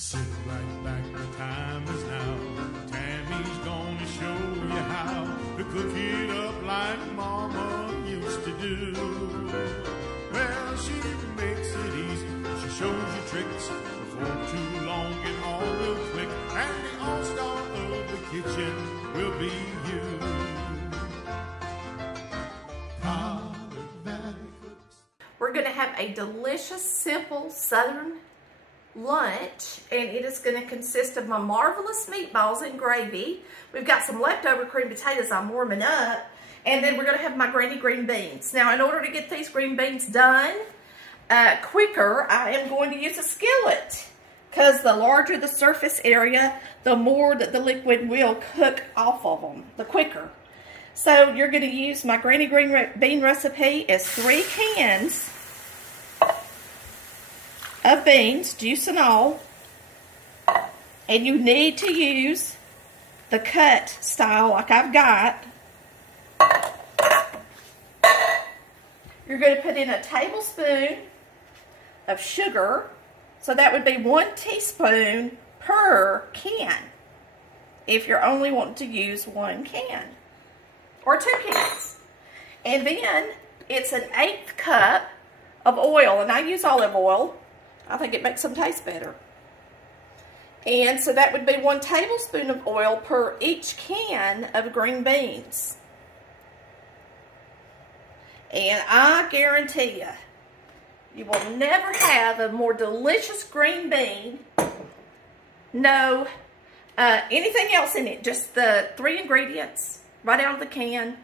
Sit right back, the time is now. Tammy's gonna show you how to cook it up like Mama used to do. Well, she makes it easy, she shows you tricks. Before too long, get all real quick, and the all-star of the kitchen will be you. We're going to have a delicious, simple Southern lunch, and it is going to consist of my marvelous meatballs and gravy. We've got some leftover cream potatoes I'm warming up, and then we're going to have my granny green beans. Now, in order to get these green beans done quicker, I am going to use a skillet, because the larger the surface area, the more that the liquid will cook off of them, the quicker. So you're going to use my granny green bean recipe as 3 cans of beans, juice and all, and you need to use the cut style like I've got. You're going to put in a tablespoon of sugar, so that would be 1 teaspoon per can if you're only wanting to use 1 can or 2 cans. And then it's an 1/8 cup of oil, and I use olive oil. I think it makes them taste better. And so that would be 1 tablespoon of oil per each can of green beans. And I guarantee you, you will never have a more delicious green bean. No anything else in it, just the 3 ingredients right out of the can,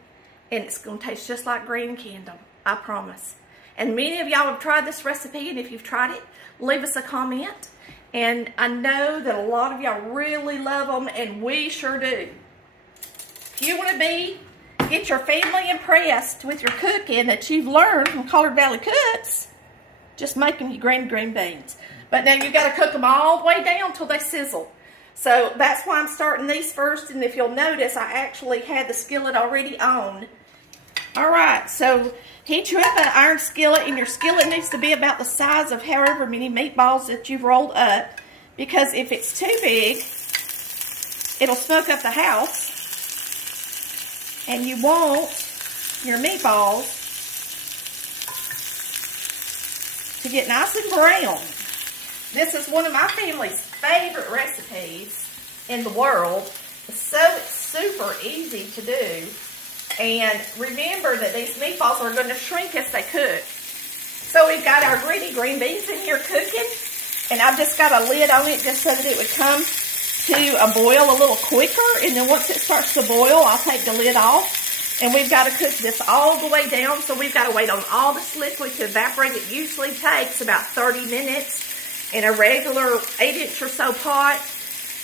and it's going to taste just like green candle, I promise. And many of y'all have tried this recipe, and if you've tried it, leave us a comment. And I know that a lot of y'all really love them, and we sure do. If you want to get your family impressed with your cooking that you've learned from Collard Valley Cooks, just make them your green beans. But now you've got to cook them all the way down till they sizzle. So that's why I'm starting these first, and if you'll notice, I actually had the skillet already on. All right, so heat you up an iron skillet, and your skillet needs to be about the size of however many meatballs that you've rolled up, because if it's too big, it'll smoke up the house, and you want your meatballs to get nice and brown. This is one of my family's favorite recipes in the world. It's super easy to do. And remember that these meatballs are going to shrink as they cook. So we've got our gritty green beans in here cooking. And I've just got a lid on it just so that it would come to a boil a little quicker. And then once it starts to boil, I'll take the lid off. And we've got to cook this all the way down. So we've got to wait on all this liquid to evaporate. It usually takes about 30 minutes in a regular 8-inch or so pot.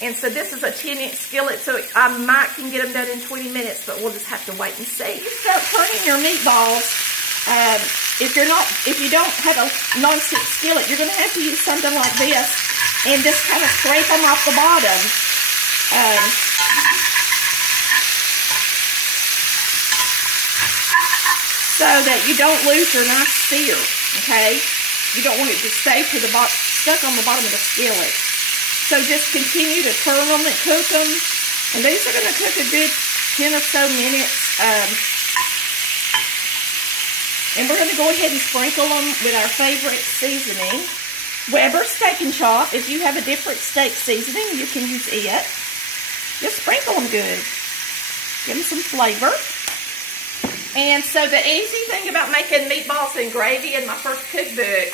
And so this is a 10-inch skillet, so I might can get them done in 20 minutes, but we'll just have to wait and see. You start turning your meatballs. If you don't have a non-stick skillet, you're going to have to use something like this and just kind of scrape them off the bottom. So that you don't lose your nice sear, okay? You don't want it to stay to the stuck on the bottom of the skillet. So just continue to turn them and cook them. And these are going to cook a good 10 or so minutes. And we're going to go ahead and sprinkle them with our favorite seasoning. Weber Steak and Chop. If you have a different steak seasoning, you can use it. Just sprinkle them good. Give them some flavor. And so the easy thing about making meatballs and gravy in my first cookbook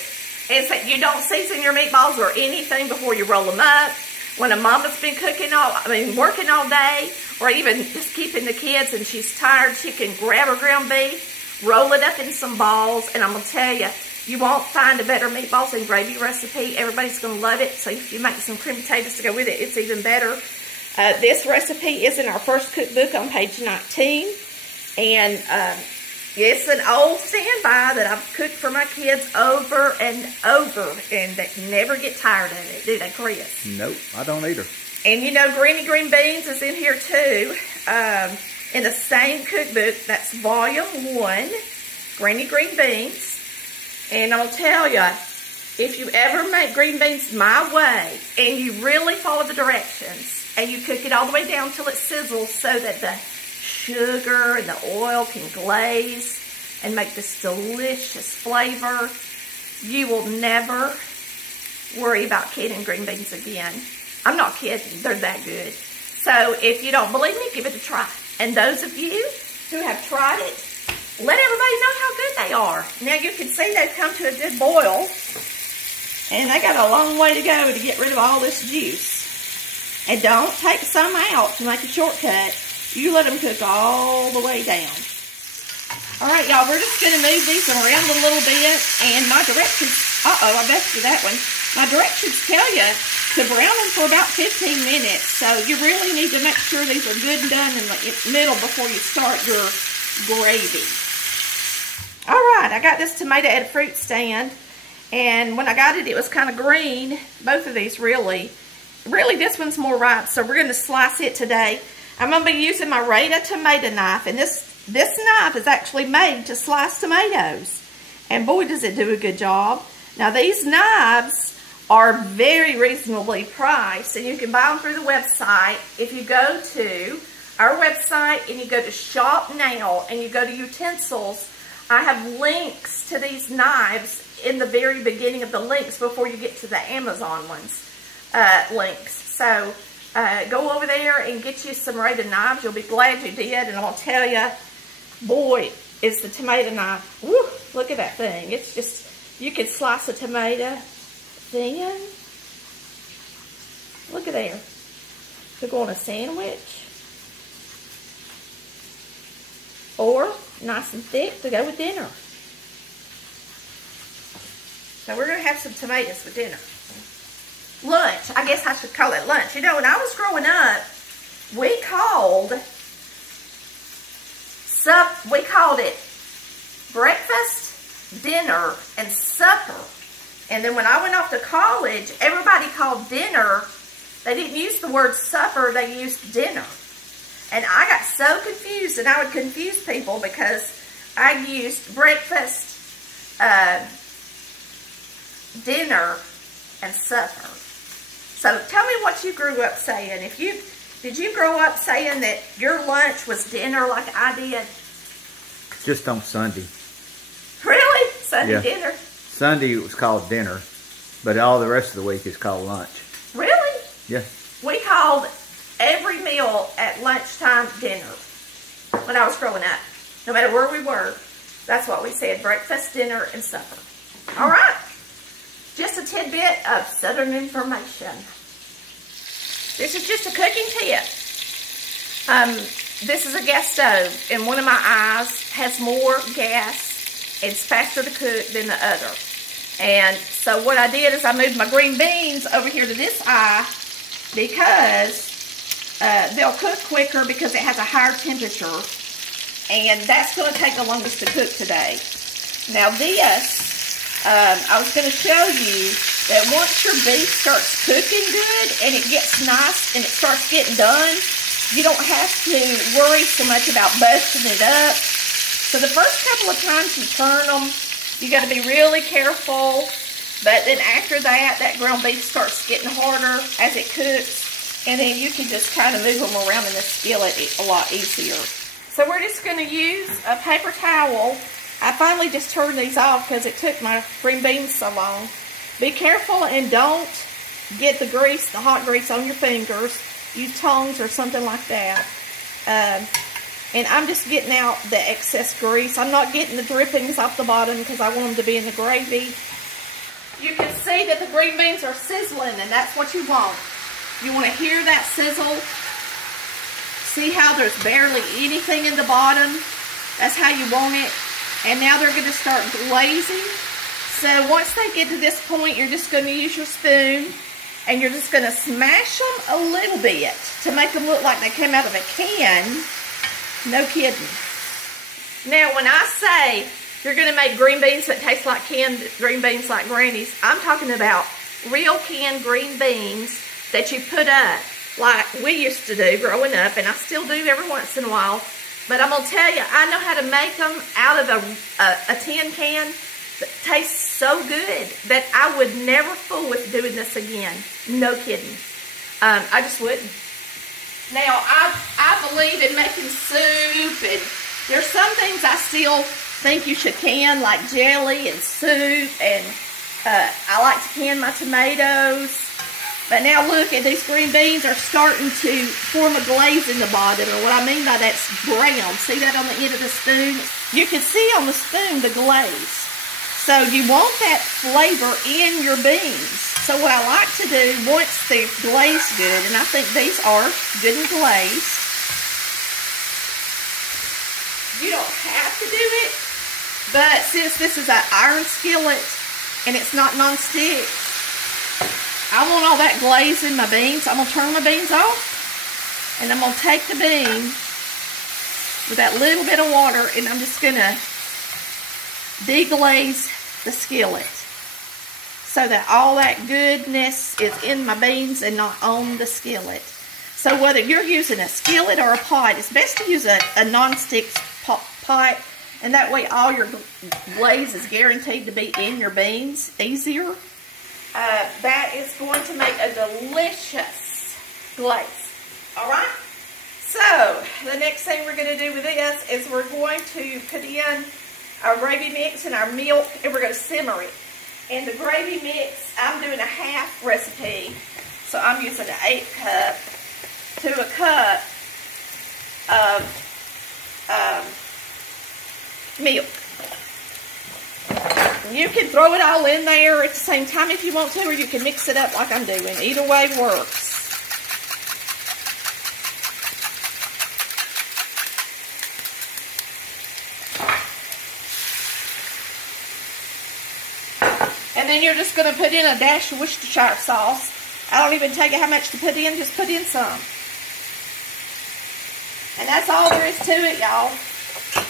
is that you don't season your meatballs or anything before you roll them up. When a mama's been working all day, or even just keeping the kids and she's tired, she can grab her ground beef, roll it up in some balls, and I'm going to tell you, you won't find a better meatballs and gravy recipe. Everybody's going to love it. So if you make some cream potatoes to go with it, it's even better. This recipe is in our first cookbook on page 19. And it's an old standby that I've cooked for my kids over and over, and they never get tired of it, do they, Chris? Nope, I don't either. And you know, Granny Green Beans is in here too, in the same cookbook. That's volume 1, Granny Green Beans. And I'll tell you, if you ever make green beans my way and you really follow the directions and you cook it all the way down till it sizzles so that the sugar and the oil can glaze and make this delicious flavor, you will never worry about canning green beans again. I'm not kidding, they're that good. So if you don't believe me, give it a try. And those of you who have tried it, let everybody know how good they are. Now you can see they've come to a good boil, and they got a long way to go to get rid of all this juice. And don't take some out to make a shortcut. You let them cook all the way down. All right, y'all, we're just going to move these around a little bit, and my directions, uh-oh, I bested that one. My directions tell you to brown them for about 15 minutes, so you really need to make sure these are good and done in the middle before you start your gravy. All right, I got this tomato at a fruit stand, and when I got it, it was kind of green. Both of these really, this one's more ripe, so we're going to slice it today. I'm going to be using my Rita tomato knife, and this knife is actually made to slice tomatoes, and boy, does it do a good job. Now, these knives are very reasonably priced, and you can buy them through the website. If you go to our website and you go to Shop Now and you go to Utensils, I have links to these knives in the very beginning of the links before you get to the Amazon ones, links. So go over there and get you some Rita knives. You'll be glad you did, and I'll tell you, boy, is the tomato knife, woo, look at that thing. It's just, you can slice a tomato thin. Look at there. To go on a sandwich. Or nice and thick to go with dinner. So we're going to have some tomatoes for dinner. Lunch. I guess I should call it lunch. You know, when I was growing up, we called it breakfast, dinner, and supper. And then when I went off to college, everybody called dinner, they didn't use the word supper, they used dinner. And I got so confused, and I would confuse people because I used breakfast, dinner, and supper. So tell me what you grew up saying. Did you grow up saying that your lunch was dinner like I did? Just on Sunday. Really? Sunday Yeah. dinner? Sunday it was called dinner, but all the rest of the week is called lunch. Really? Yeah. We called every meal at lunchtime dinner when I was growing up. No matter where we were, that's what we said, breakfast, dinner, and supper. All right. Just a tidbit of Southern information. This is just a cooking tip. This is a gas stove, and one of my eyes has more gas. It's faster to cook than the other. And so what I did is I moved my green beans over here to this eye because they'll cook quicker because it has a higher temperature. And that's going to take the longest to cook today. Now this, I was going to show you that once your beef starts cooking good and it gets nice and it starts getting done, you don't have to worry so much about busting it up. So the first couple of times you turn them, you got to be really careful. But then after that, that ground beef starts getting harder as it cooks. And then you can just kind of move them around in the skillet a lot easier. So we're just going to use a paper towel. I finally just turned these off because it took my green beans so long. Be careful and don't get the grease, the hot grease on your fingers. Use tongs or something like that. And I'm just getting out the excess grease. I'm not getting the drippings off the bottom because I want them to be in the gravy. You can see that the green beans are sizzling, and that's what you want. You want to hear that sizzle. See how there's barely anything in the bottom? That's how you want it. And now they're going to start glazing. So once they get to this point, you're just going to use your spoon and you're just going to smash them a little bit to make them look like they came out of a can. No kidding. Now when I say you're going to make green beans that taste like canned green beans like Granny's, I'm talking about real canned green beans that you put up like we used to do growing up, and I still do every once in a while. But I'm going to tell you, I know how to make them out of a tin can that tastes so good that I would never fool with doing this again. No kidding. I just wouldn't. Now, I believe in making soup, and there's some things I still think you should can, like jelly and soup, and I like to can my tomatoes. But now look, at these green beans are starting to form a glaze in the bottom, and what I mean by that's brown. See that on the end of the spoon? You can see on the spoon the glaze. So you want that flavor in your beans. So what I like to do, once they're glazed good, and I think these are good and glazed, you don't have to do it, but since this is an iron skillet and it's not non-stick, I want all that glaze in my beans. I'm going to turn my beans off, and I'm going to take the bean with that little bit of water, and I'm just going to deglaze the skillet so that all that goodness is in my beans and not on the skillet. So whether you're using a skillet or a pot, it's best to use a non-stick pot, and that way all your glaze is guaranteed to be in your beans easier. That is going to make a delicious glaze. Alright? So, the next thing we're going to do with this is we're going to put in our gravy mix and our milk, and we're going to simmer it. And the gravy mix, I'm doing a half recipe, so I'm using an 1/8 cup to a cup of milk. You can throw it all in there at the same time if you want to, or you can mix it up like I'm doing. Either way works. And then you're just going to put in a dash of Worcestershire sauce. I don't even tell you how much to put in, just put in some. And that's all there is to it, y'all.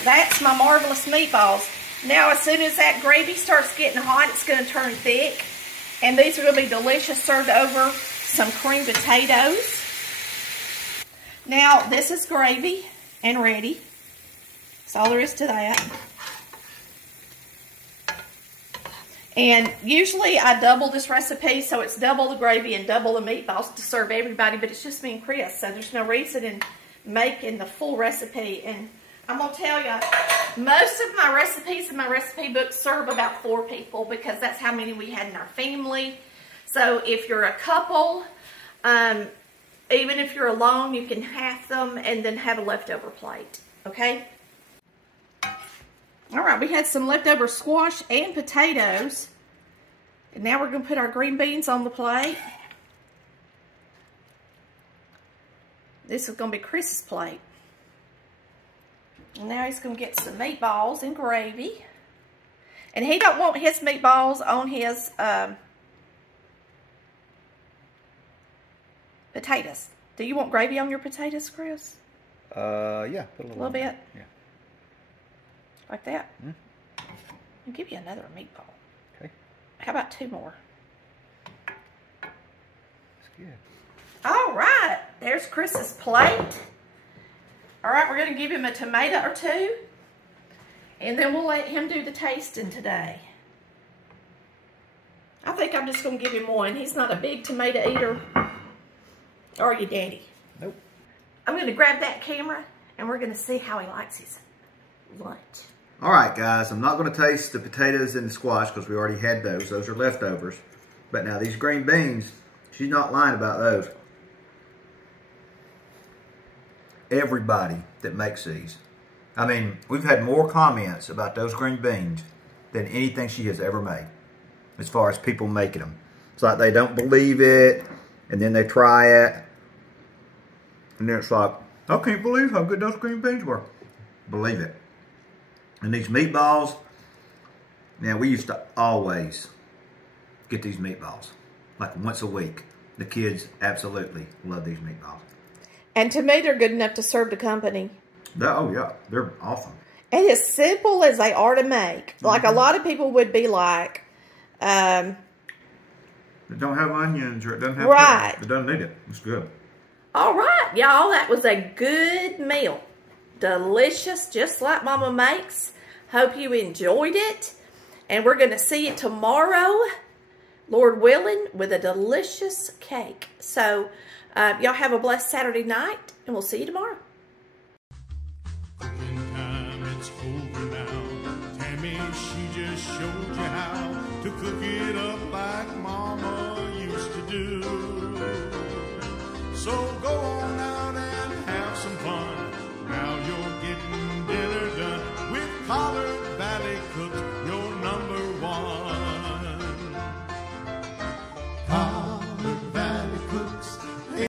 That's my marvelous meatballs. Now, as soon as that gravy starts getting hot, it's going to turn thick. And these are going to be delicious served over some creamed potatoes. Now, this is gravy and ready. That's all there is to that. And usually I double this recipe, so it's double the gravy and double the meatballs to serve everybody, but it's just me and Chris, so there's no reason in making the full recipe. And I'm going to tell you, most of my recipes in my recipe book serve about 4 people because that's how many we had in our family. So if you're a couple, even if you're alone, you can half them and then have a leftover plate, okay? All right, we had some leftover squash and potatoes. And now we're going to put our green beans on the plate. This is going to be Chris's plate. And now he's going to get some meatballs and gravy. And he don't want his meatballs on his potatoes. Do you want gravy on your potatoes, Chris? Yeah, put a little bit. Yeah. Like that? Mm. I'll give you another meatball. Okay. How about 2 more? That's good. All right. There's Chris's plate. All right, we're going to give him a tomato or 2. And then we'll let him do the tasting today. I think I'm just going to give him 1. He's not a big tomato eater. Are you, Daddy? Nope. I'm going to grab that camera, and we're going to see how he likes his lunch. All right, guys, I'm not going to taste the potatoes and the squash because we already had those. Those are leftovers. But now these green beans, she's not lying about those. Everybody that makes these. I mean, we've had more comments about those green beans than anything she has ever made as far as people making them. It's like they don't believe it, and then they try it, and then it's like, I can't believe how good those green beans were. Believe it. And these meatballs, now we used to always get these meatballs, like once a week. The kids absolutely love these meatballs. And to me, they're good enough to serve the company. Oh yeah, they're awesome. And as simple as they are to make. Like a lot of people would be like, it don't have onions or it doesn't have right. It doesn't need it. It's good. All right, y'all, that was a good meal. Delicious, just like Mama makes. Hope you enjoyed it. And we're going to see you tomorrow, Lord willing, with a delicious cake. So y'all have a blessed Saturday night, and we'll see you tomorrow. Cooking time, it's over now. Tammy, she just showed you how to cook it up like Mama used to do. So go on.